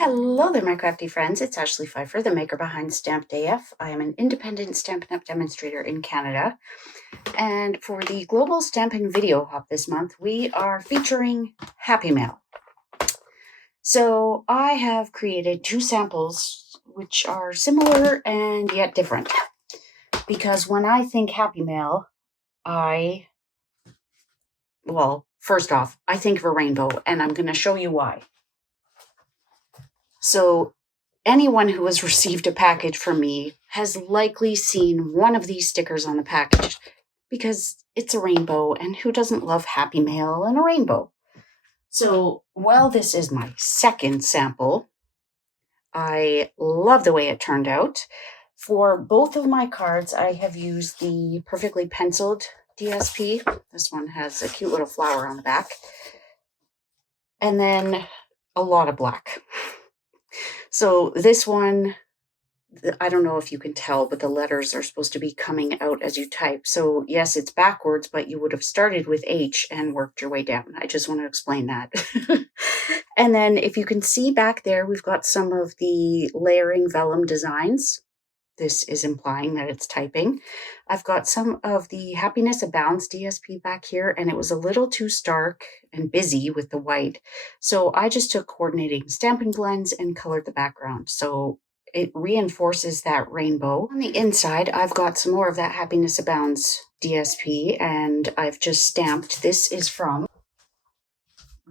Hello there, my crafty friends. It's Ashley Pfeiffer, the maker behind Stamped AF. I am an independent Stampin' Up! Demonstrator in Canada. And for the Global Stampin' Video Hop this month, we are featuring Happy Mail. So I have created two samples which are similar and yet different. Because when I think Happy Mail, first off, I think of a rainbow, and I'm going to show you why. So anyone who has received a package from me has likely seen one of these stickers on the package because it's a rainbow, and who doesn't love Happy Mail and a rainbow? So while this is my second sample, I love the way it turned out. For both of my cards, I have used the perfectly penciled DSP. This one has a cute little flower on the back. And then a lot of black. So this one, I don't know if you can tell, but the letters are supposed to be coming out as you type. So yes, it's backwards, but you would have started with H and worked your way down. I just want to explain that. And then if you can see back there, we've got some of the layering vellum designs. This is implying that it's typing. I've got some of the Happiness Abounds DSP back here, and it was a little too stark and busy with the white. So I just took coordinating Stampin' blends and colored the background. So it reinforces that rainbow. On the inside, I've got some more of that Happiness Abounds DSP, and I've just stamped. This is from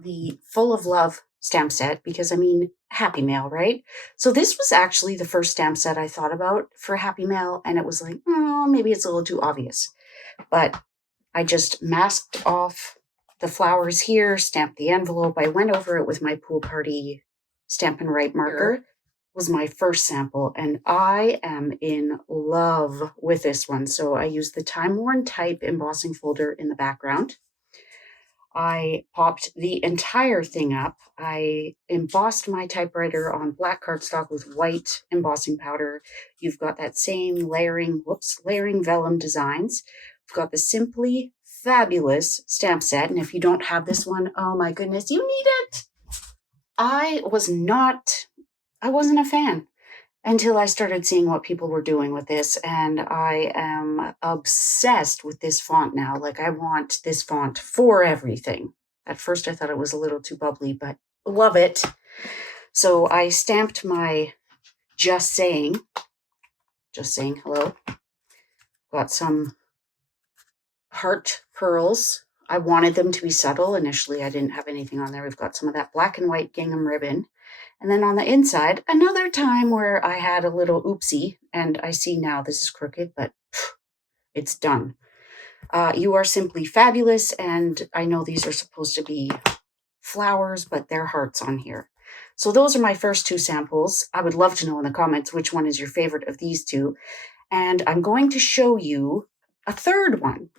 the Full of Love stamp set because, I mean, Happy Mail, right? So this was actually the first stamp set I thought about for Happy Mail, and it was like, oh, maybe it's a little too obvious. But I just masked off the flowers here, stamped the envelope. I went over it with my Pool Party Stampin' Right marker. Was my first sample, and I am in love with this one. So I used the Time Worn Type embossing folder in the background. I popped the entire thing up. I embossed my typewriter on black cardstock with white embossing powder. You've got that same layering vellum designs. We've got the Simply Fabulous stamp set, and if you don't have this one, oh my goodness, you need it. I wasn't a fan until I started seeing what people were doing with this, and I am obsessed with this font now. Like, I want this font for everything. At first I thought it was a little too bubbly, but love it. So I stamped my just saying hello. Got some heart pearls. I wanted them to be subtle. Initially I didn't have anything on there. We've got some of that black and white gingham ribbon. And then on the inside, another time where I had a little oopsie, and I see now this is crooked, but it's done. You are simply fabulous, and I know these are supposed to be flowers, but they're hearts on here. So those are my first two samples. I would love to know in the comments which one is your favorite of these two. And I'm going to show you a third one.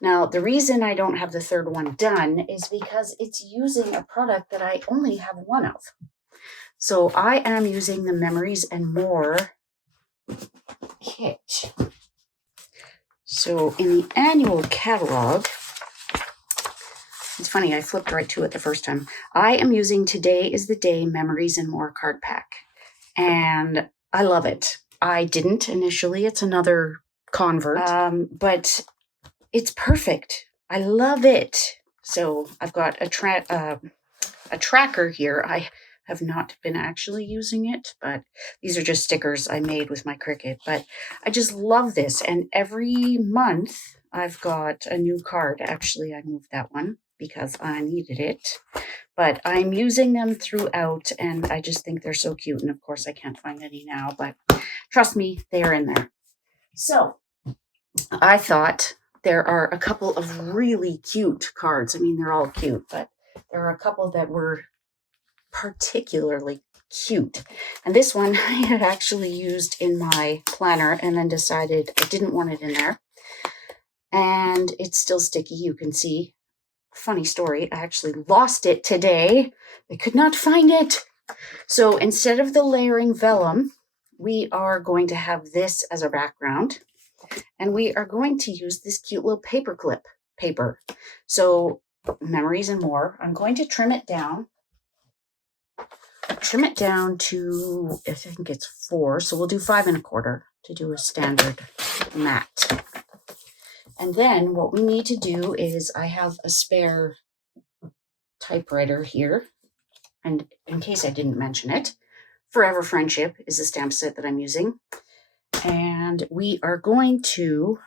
Now, the reason I don't have the third one done is because it's using a product that I only have one of. So I am using the Memories and More kit. So in the annual catalog, it's funny, I flipped right to it the first time. I am using Today is the Day Memories and More card pack. And I love it. I didn't initially. It's another convert. But it's perfect. I love it. So I've got a tracker here. I have not been actually using it, but these are just stickers I made with my Cricut. But I just love this, and every month I've got a new card. Actually, I moved that one because I needed it, but I'm using them throughout, and I just think they're so cute. And of course I can't find any now, but trust me, they are in there. So I thought there are a couple of really cute cards. I mean, they're all cute, but there are a couple that were particularly cute. And this one I had actually used in my planner and then decided I didn't want it in there. And it's still sticky, you can see. Funny story, I actually lost it today. I could not find it. So instead of the layering vellum, we are going to have this as a background. And we are going to use this cute little paperclip paper. So Memories and More. I'm going to trim it down trim it down to, I think it's 4. So we'll do 5 1/4 to do a standard mat. And then what we need to do is I have a spare typewriter here. And in case I didn't mention it, Forever Friendship is the stamp set that I'm using. And we are going to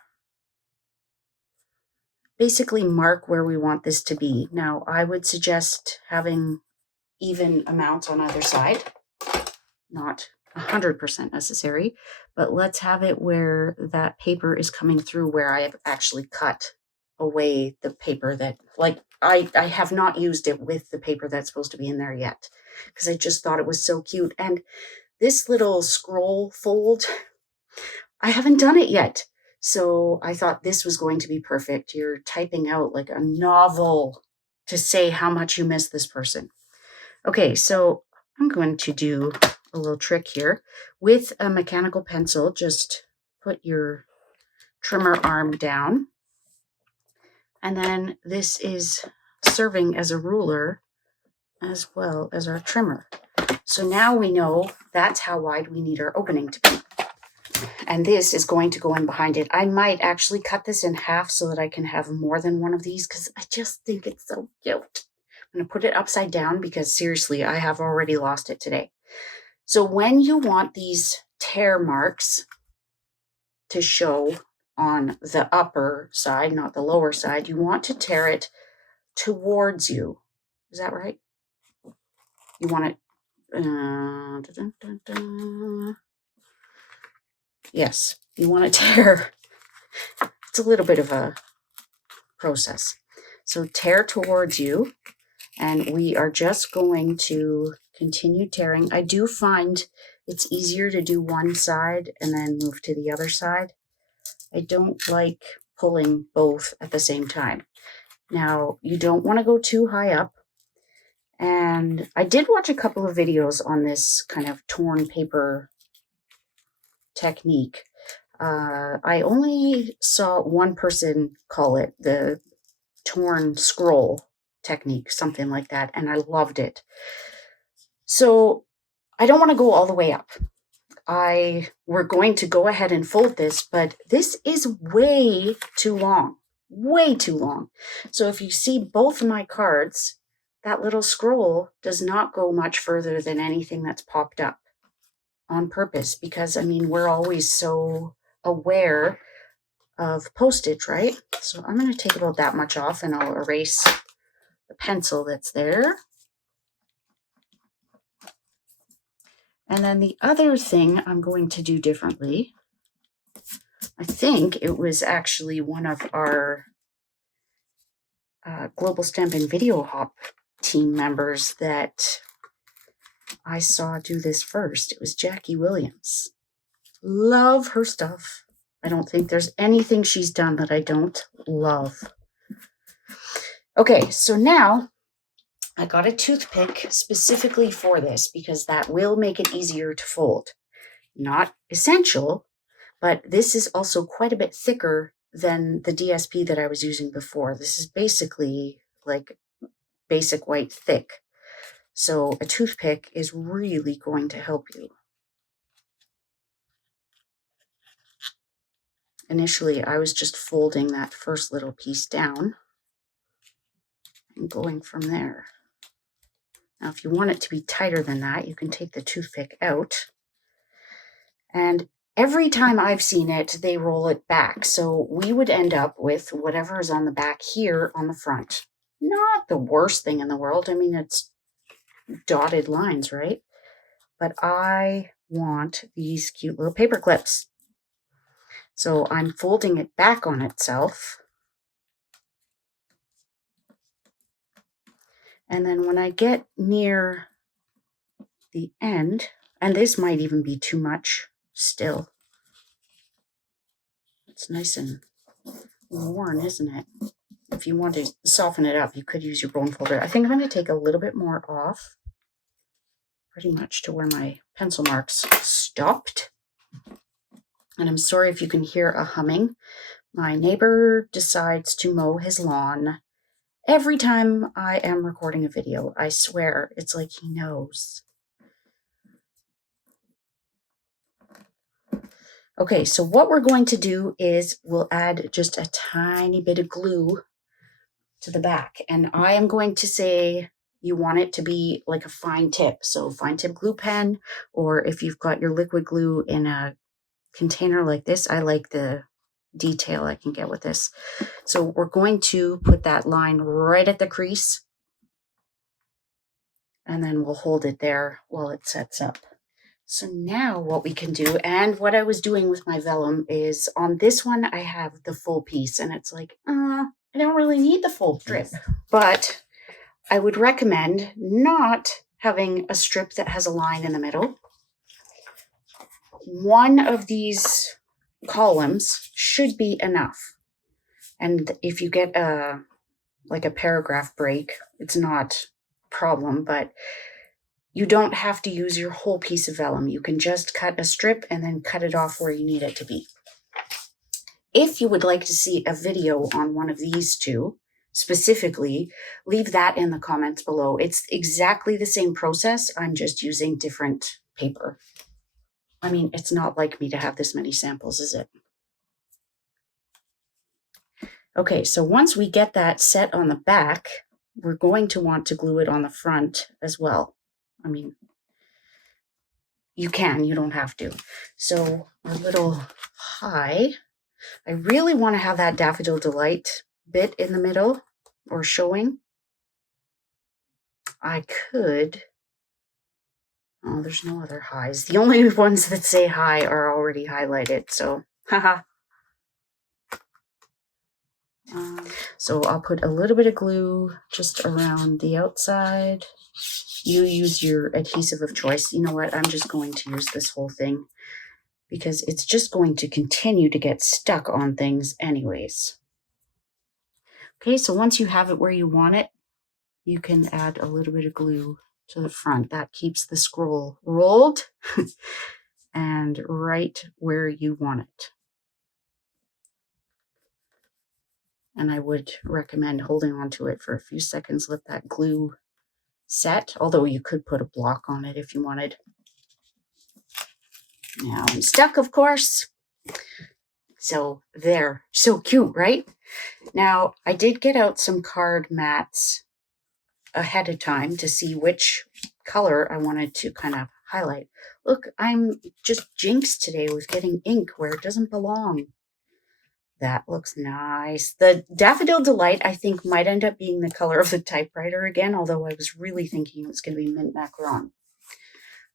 basically mark where we want this to be. Now, I would suggest having even amounts on either side, not 100% necessary, but let's have it where that paper is coming through where I have actually cut away the paper that, like, I have not used it with the paper that's supposed to be in there yet, because I just thought it was so cute. And this little scroll fold, I haven't done it yet. So I thought this was going to be perfect. You're typing out like a novel to say how much you miss this person. Okay, so I'm going to do a little trick here. With a mechanical pencil, just put your trimmer arm down. And then this is serving as a ruler as well as our trimmer. So now we know that's how wide we need our opening to be. And this is going to go in behind it. I might actually cut this in half so that I can have more than one of these because I just think it's so cute. I'm going to put it upside down because seriously, I have already lost it today. So when you want these tear marks to show on the upper side, not the lower side, you want to tear it towards you. Is that right? You want it... Yes, you want to tear. It's a little bit of a process. So tear towards you, and we are just going to continue tearing. I do find it's easier to do one side and then move to the other side. I don't like pulling both at the same time. Now, you don't want to go too high up. And I did watch a couple of videos on this kind of torn paper technique. I only saw one person call it the torn scroll technique, something like that, and I loved it. So I don't want to go all the way up. We're going to go ahead and fold this, but this is way too long, way too long. So if you see both of my cards, that little scroll does not go much further than anything that's popped up on purpose, because I mean, we're always so aware of postage, right? So I'm going to take about that much off and I'll erase the pencil that's there. And then the other thing I'm going to do differently, I think it was actually one of our Global Stampin' Video Hop team members that I saw do this first. It was Jackie Williams. Love her stuff. I don't think there's anything she's done that I don't love. Okay, so now I got a toothpick specifically for this because that will make it easier to fold. Not essential, but this is also quite a bit thicker than the DSP that I was using before. This is basically like basic white thick. So a toothpick is really going to help you. Initially, I was just folding that first little piece down and going from there. Now, if you want it to be tighter than that, you can take the toothpick out. And every time I've seen it, they roll it back. So we would end up with whatever is on the back here on the front. Not the worst thing in the world. I mean, it's dotted lines, right? But I want these cute little paper clips. So I'm folding it back on itself. And then when I get near the end, and this might even be too much still. It's nice and worn, isn't it? If you want to soften it up, you could use your bone folder. I think I'm going to take a little bit more off, pretty much to where my pencil marks stopped. And I'm sorry if you can hear a humming. My neighbor decides to mow his lawn every time I am recording a video. I swear, it's like he knows. Okay, so what we're going to do is we'll add just a tiny bit of glue to the back. And I am going to say you want it to be like a fine tip. So fine tip glue pen, or if you've got your liquid glue in a container like this, I like the detail I can get with this. So we're going to put that line right at the crease, and then we'll hold it there while it sets up. So now what we can do, and what I was doing with my vellum is on this one, I have the full piece, and it's like, I don't really need the full strip, but I would recommend not having a strip that has a line in the middle. One of these columns should be enough. And if you get like a paragraph break, it's not a problem, but you don't have to use your whole piece of vellum. You can just cut a strip and then cut it off where you need it to be. If you would like to see a video on one of these two specifically, leave that in the comments below. It's exactly the same process. I'm just using different paper. I mean, it's not like me to have this many samples, is it? Okay, so once we get that set on the back, we're going to want to glue it on the front as well. I mean, you can, you don't have to. So our little high, I really want to have that Daffodil Delight bit in the middle or showing. I could, oh, there's no other highs. The only ones that say high are already highlighted, so haha. So I'll put a little bit of glue just around the outside. You use your adhesive of choice. You know what? I'm just going to use this whole thing because it's just going to continue to get stuck on things anyways. Okay, so once you have it where you want it, you can add a little bit of glue to the front. That keeps the scroll rolled and right where you want it. And I would recommend holding on to it for a few seconds, let that glue set, although you could put a block on it if you wanted. Now I'm stuck, of course. So there, so cute, right? Now I did get out some card mats ahead of time to see which color I wanted to kind of highlight. Look, I'm just jinxed today with getting ink where it doesn't belong. That looks nice. The Daffodil Delight, I think, might end up being the color of the typewriter again, although I was really thinking it was going to be mint macaron.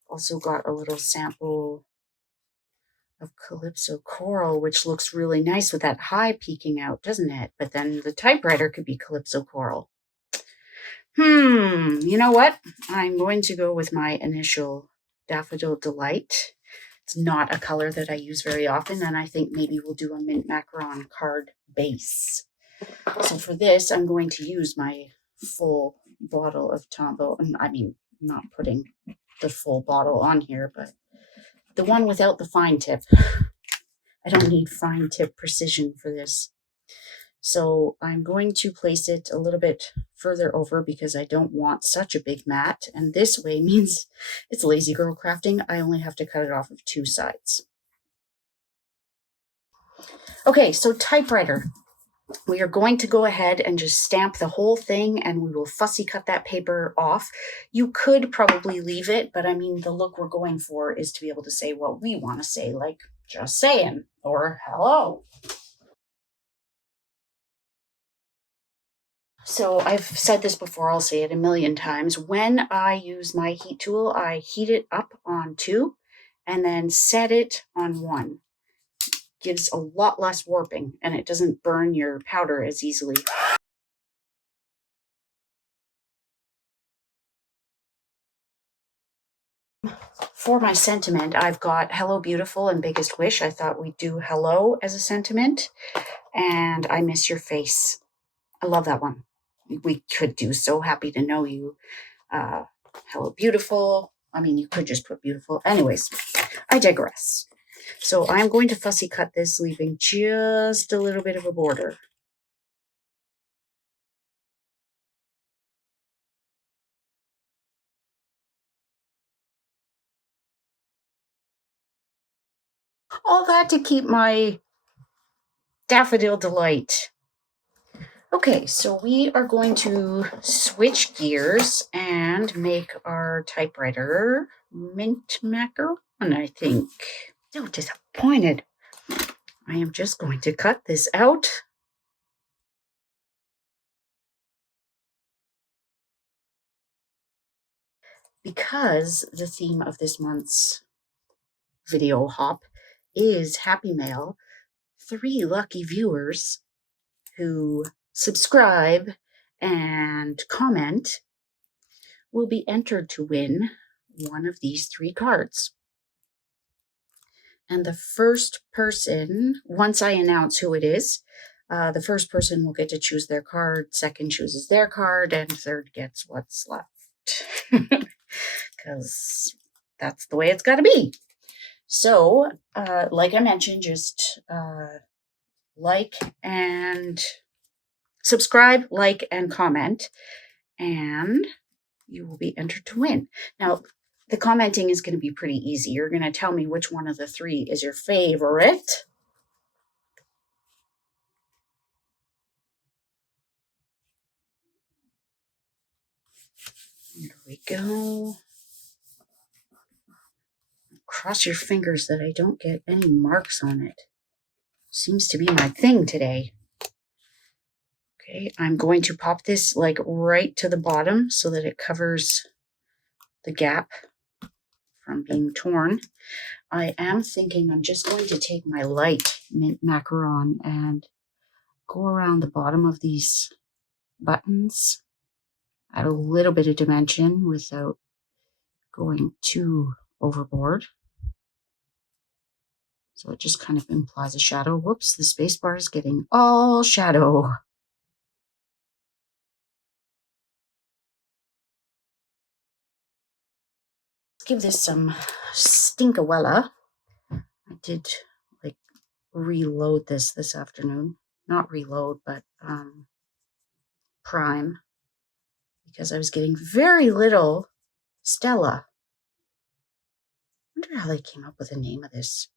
Also got a little sample of Calypso Coral, which looks really nice with that high peeking out, doesn't it? But then the typewriter could be Calypso Coral. You know what? I'm going to go with my initial Daffodil Delight. It's not a color that I use very often, and I think maybe we'll do a mint macaron card base. So for this, I'm going to use my full bottle of Tombow. I mean, I'm not putting the full bottle on here, but the one without the fine tip. I don't need fine tip precision for this. So I'm going to place it a little bit further over because I don't want such a big mat. And this way means it's lazy girl crafting. I only have to cut it off of two sides. Okay, so typewriter. We are going to go ahead and just stamp the whole thing and we will fussy cut that paper off. You could probably leave it, but I mean, the look we're going for is to be able to say what we want to say, like just saying or hello. So I've said this before, I'll say it a million times. When I use my heat tool, I heat it up on 2 and then set it on 1. Gives a lot less warping and it doesn't burn your powder as easily. For my sentiment, I've got Hello Beautiful and Biggest Wish. I thought we'd do hello as a sentiment, and I miss your face. I love that one. We could do So Happy to Know You. Hello Beautiful. I mean, you could just put beautiful. Anyways, I digress. So I'm going to fussy cut this, leaving just a little bit of a border. All that to keep my daffodil delight. Okay, so we are going to switch gears and make our typewriter mint macaron, I think. So disappointed. I am just going to cut this out. Because the theme of this month's video hop is Happy Mail, 3 lucky viewers who subscribe and comment will be entered to win one of these 3 cards. And the first person, once I announce who it is, the first person will get to choose their card, second chooses their card, and third gets what's left. Because that's the way it's got to be. So, like I mentioned, just like and subscribe, like, and comment, and you will be entered to win. Now, the commenting is going to be pretty easy. You're going to tell me which one of the 3 is your favorite. Here we go. Cross your fingers that I don't get any marks on it. Seems to be my thing today. Okay, I'm going to pop this like right to the bottom so that it covers the gap from being torn. I am thinking I'm just going to take my light mint macaron and go around the bottom of these buttons, add a little bit of dimension without going too overboard. So it just kind of implies a shadow. Whoops, the space bar is getting all shadow. Let's give this some stinkawella. I did like reload this afternoon. Not reload, but prime. Because I was getting very little Stella. I wonder how they came up with the name of this.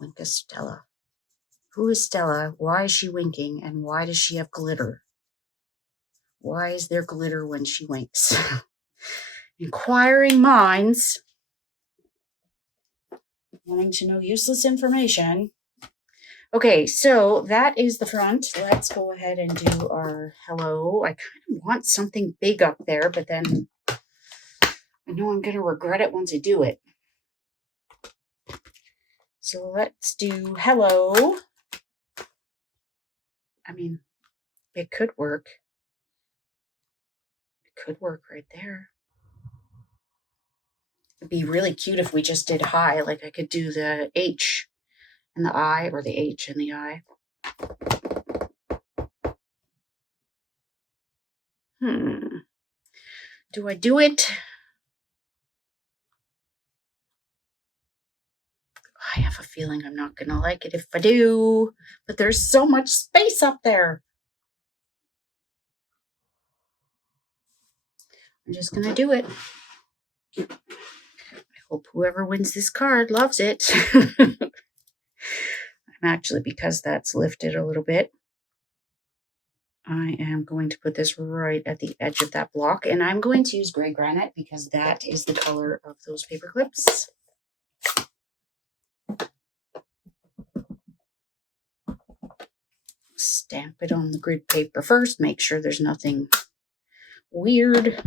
Winka Stella. Who is Stella? Why is she winking? And why does she have glitter? Why is there glitter when she winks? Inquiring minds wanting to know useless information. Okay, so that is the front. Let's go ahead and do our hello. I kind of want something big up there, but then I know I'm going to regret it once I do it. So let's do hello. I mean, it could work. It could work right there. It'd be really cute if we just did hi. Like I could do the H and the I, or the H and the I. Do I do it? I have a feeling I'm not going to like it if I do. But there's so much space up there. I'm just going to do it. I hope whoever wins this card loves it. I'm actually, because that's lifted a little bit, I am going to put this right at the edge of that block. And I'm going to use gray granite because that is the color of those paper clips. Stamp it on the grid paper first. Make sure there's nothing weird.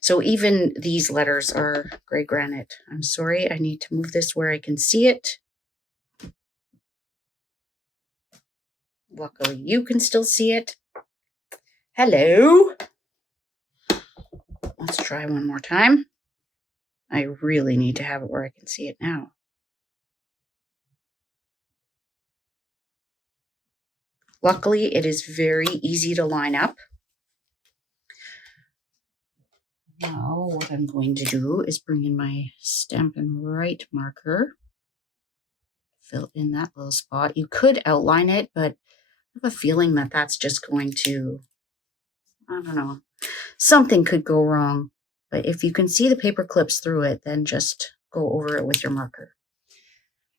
So even these letters are gray granite. I'm sorry, I need to move this where I can see it. Luckily, you can still see it. Hello. Let's try one more time. I really need to have it where I can see it now. Luckily, it is very easy to line up. Now, what I'm going to do is bring in my Stampin' Right marker. Fill in that little spot. You could outline it, but I have a feeling that that's just going to, I don't know, something could go wrong. But if you can see the paper clips through it, then just go over it with your marker.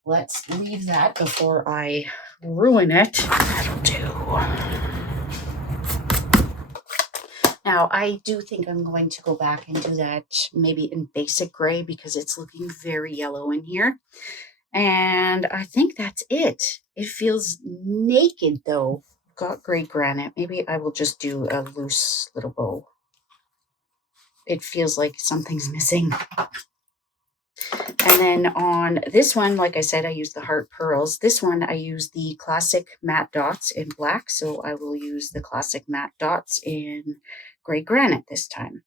Let's leave that before I ruin it. That'll do. Now, I do think I'm going to go back and do that maybe in basic gray because it's looking very yellow in here. And I think that's it. It feels naked though. Got gray granite. Maybe I will just do a loose little bow. It feels like something's missing. And then on this one, like I said, I used the heart pearls. This one, I used the classic matte dots in black. So I will use the classic matte dots in gray granite this time.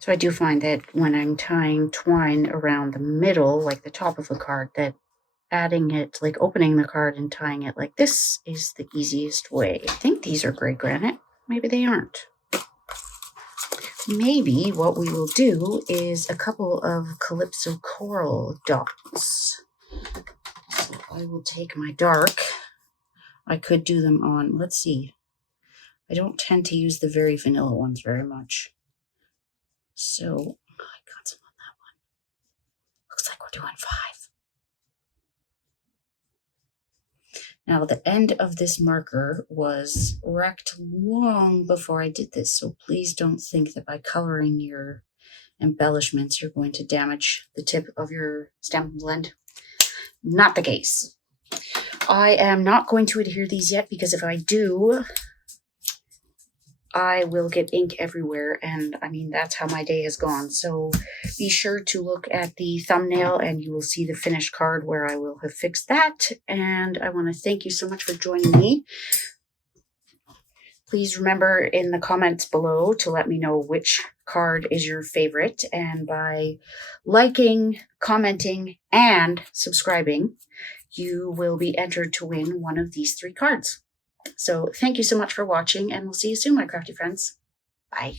So I do find that when I'm tying twine around the middle, like the top of the card, that adding it, like opening the card and tying it like this is the easiest way. I think these are gray granite. Maybe they aren't. Maybe what we will do is a couple of Calypso coral dots. So I will take my dark. I could do them on, let's see. I don't tend to use the very vanilla ones very much. So I got some on that one. Looks like we're doing 5. Now the end of this marker was wrecked long before I did this, so please don't think that by coloring your embellishments you're going to damage the tip of your Stampin' Blend. Not the case. I am not going to adhere these yet because if I do, I will get ink everywhere, and I mean, that's how my day has gone. So be sure to look at the thumbnail and you will see the finished card where I will have fixed that. And I want to thank you so much for joining me. Please remember in the comments below to let me know which card is your favorite. And by liking, commenting, and subscribing, you will be entered to win one of these 3 cards. So thank you so much for watching, and we'll see you soon, my crafty friends. Bye.